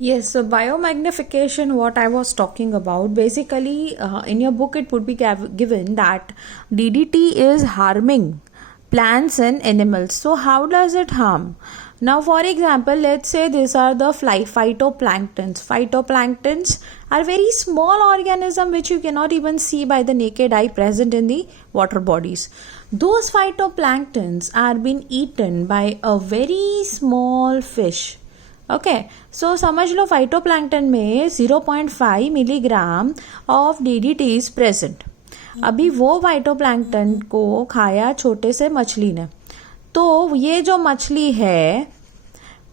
Yes, so biomagnification, what I was talking about, basically in your book it would be given that DDT is harming plants and animals. So, how does it harm? Now, for example, let's say these are the phytoplanktons. Phytoplanktons are very small organisms which you cannot even see by the naked eye present in the water bodies. Those phytoplanktons are being eaten by a very small fish. Okay so समझ लो phytoplankton में 0.5 milligram of DDT is present. अभी वो phytoplankton को खाया छोटे से मछली ने, तो ये जो मछली है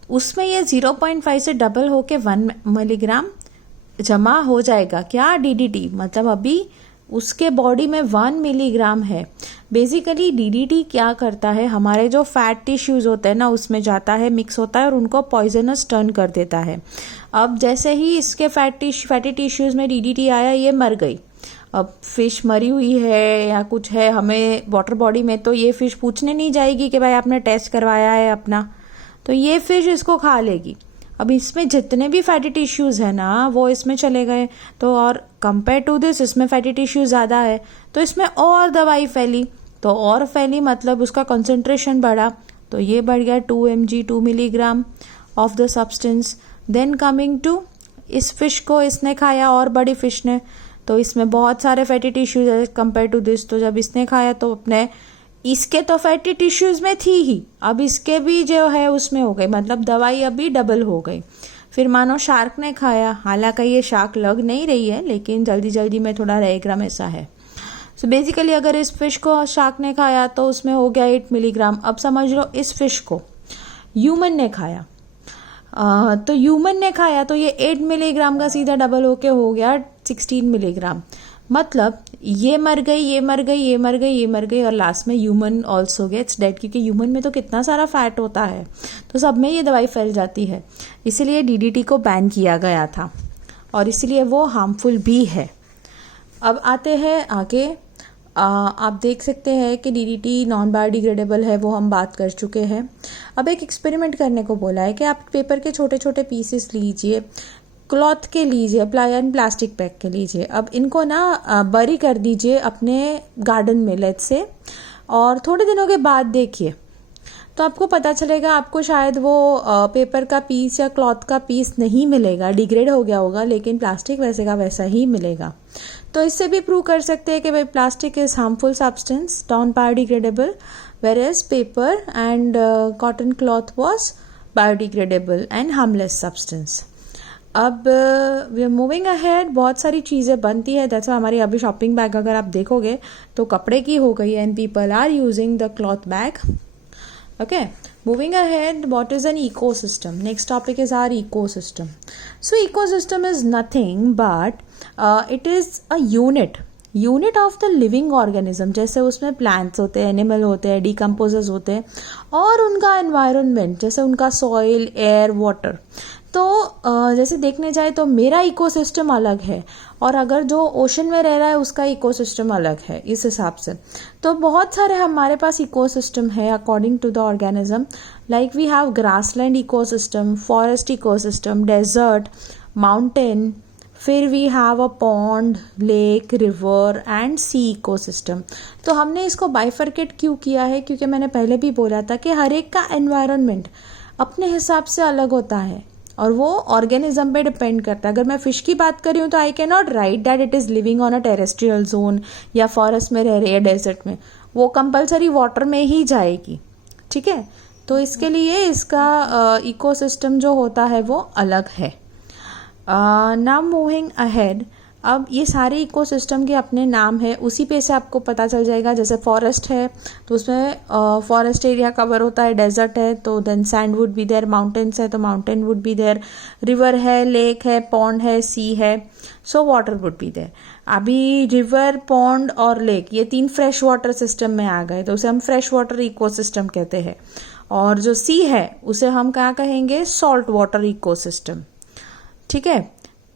उसमें ये 0.5 से डबल होके 1 मिलीग्राम जमा हो जाएगा. क्या? डीडीटी. मतलब अभी उसके बॉडी में 1 मिलीग्राम है. बेसिकली डीडीटी क्या करता है, हमारे जो फैट टिश्यूज होते हैं ना उसमें जाता है, मिक्स होता है और उनको पॉइजनस टर्न कर देता है. अब जैसे ही इसके फैटी टिश्यूज में डीडीटी आया, ये मर गई. अब फिश मरी हुई है या कुछ है हमें वाटर बॉडी में, तो ये फिश पूछने नहीं जाएगी कि भाई आपने टेस्ट करवाया है अपना, तो ये फिश इसको खा लेगी. अब इसमें जितने भी फैटी टिश्यूज़ है ना वो इसमें चले गए, तो और कंपेयर टू दिस इसमें फैटी टिश्यूज ज़्यादा है, तो इसमें और दवाई फैली, तो और फैली मतलब उसका कंसंट्रेशन बढ़ा, तो ये बढ़ गया 2 mg 2 milligram of the substance. Then coming to इस फिश को इसने खाया और बड़ी फिश ने, तो इसमें बहुत सारे फैटी टिश्यूज है कंपेयर टू दिस. तो जब इसने खाया तो अपने इसके तो फैटी टिश्यूज में थी ही, अब इसके भी जो है उसमें हो गई, मतलब दवाई अभी डबल हो गई. फिर मानो शार्क ने खाया, हालांकि ये शार्क लग नहीं रही है लेकिन जल्दी जल्दी में थोड़ा डायग्राम ऐसा है. सो बेसिकली अगर इस फिश को शार्क ने खाया तो उसमें हो गया 8 मिलीग्राम. अब समझ लो इस फिश को ह्यूमन ने खाया, तो ह्यूमन ने खाया तो ये 8 मिलीग्राम का सीधा डबल होके हो गया 16 मिलीग्राम. मतलब ये मर गई, ये मर गई, ये मर गई, ये मर गई और लास्ट में ह्यूमन ऑल्सो गेट्स डेड, क्योंकि ह्यूमन में तो कितना सारा फैट होता है, तो सब में ये दवाई फैल जाती है. इसीलिए डीडीटी को बैन किया गया था और इसीलिए वो हार्मफुल भी है. अब आते हैं आगे. आप देख सकते हैं कि डीडीटी नॉन बायोडिग्रेडेबल है, वो हम बात कर चुके हैं. अब एक एक्सपेरिमेंट करने को बोला है कि आप पेपर के छोटे छोटे पीसेस लीजिए, क्लॉथ के लीजिए, प्लास्टिक बैग के लीजिए. अब इनको ना बरी कर दीजिए अपने गार्डन में लेट्स से, और थोड़े दिनों के बाद देखिए तो आपको पता चलेगा, आपको शायद वो पेपर का पीस या क्लॉथ का पीस नहीं मिलेगा, डिग्रेड हो गया होगा, लेकिन प्लास्टिक वैसे का वैसा ही मिलेगा. तो इससे भी प्रूव कर सकते हैं कि भाई plastic is harmful substance, non biodegradable, whereas paper and cotton cloth was biodegradable and harmless substance. अब वी आर मूविंग अहेड. बहुत सारी चीज़ें बनती है, जैसे हमारी अभी शॉपिंग बैग अगर आप देखोगे तो कपड़े की हो गई है and people are using the cloth bag. Okay, moving ahead, what is an ecosystem? Next topic is our ecosystem. So ecosystem is nothing but it is a unit of the living organism. जैसे उसमें plants होते हैं, animal होते हैं, decomposers होते हैं, और उनका environment जैसे उनका soil, air, water. तो जैसे देखने जाए तो मेरा इकोसिस्टम अलग है और अगर जो ओशन में रह रहा है उसका इकोसिस्टम अलग है. इस हिसाब से तो बहुत सारे हमारे पास इकोसिस्टम है according to the organism. Like we have grassland ecosystem, forest ecosystem, desert, mountain, फिर we have a pond, lake, river and sea ecosystem. तो हमने इसको बाइफर्केट क्यों किया है? क्योंकि मैंने पहले भी बोला था कि हर एक का एनवायरनमेंट अपने हिसाब से अलग होता है और वो ऑर्गेनिज्म पे डिपेंड करता है. अगर मैं फिश की बात कर रही हूँ तो I can not right that it is living on a terrestrial zone या फॉरेस्ट में रह रही है, डेजर्ट में, वो कंपलसरी वाटर में ही जाएगी. ठीक है, तो इसके लिए इसका इकोसिस्टम जो होता है वो अलग है. Now moving ahead. अब ये सारे इकोसिस्टम के अपने नाम है, उसी पे से आपको पता चल जाएगा. जैसे फॉरेस्ट है तो उसमें फॉरेस्ट एरिया कवर होता है, डेजर्ट है तो then sand would be there, mountains है तो mountain would be there, river है, लेक है, पॉन्ड है, सी है, so water would be there. अभी रिवर, पॉन्ड और लेक ये 3 फ्रेश वाटर सिस्टम में आ गए तो उसे हम फ्रेश वाटर इकोसिस्टम कहते हैं. और जो सी है उसे हम क्या कहेंगे? Salt water ecosystem. ठीक है,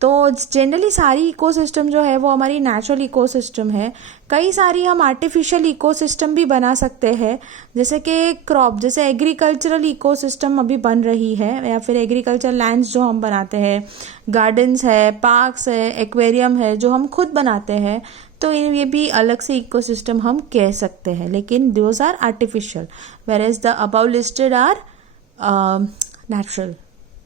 तो जनरली सारी इकोसिस्टम जो है वो हमारी नेचुरल इकोसिस्टम है। कई सारी हम आर्टिफिशियल इकोसिस्टम भी बना सकते हैं, जैसे कि क्रॉप, जैसे एग्रीकल्चरल इकोसिस्टम अभी बन रही है, या फिर एग्रीकल्चर लैंड्स जो हम बनाते हैं, गार्डन्स है, पार्क्स है, एक्वेरियम है जो हम खुद बनाते हैं, तो ये भी अलग से इकोसिस्टम हम कह सकते हैं, लेकिन those are artificial, whereas the above listed are natural.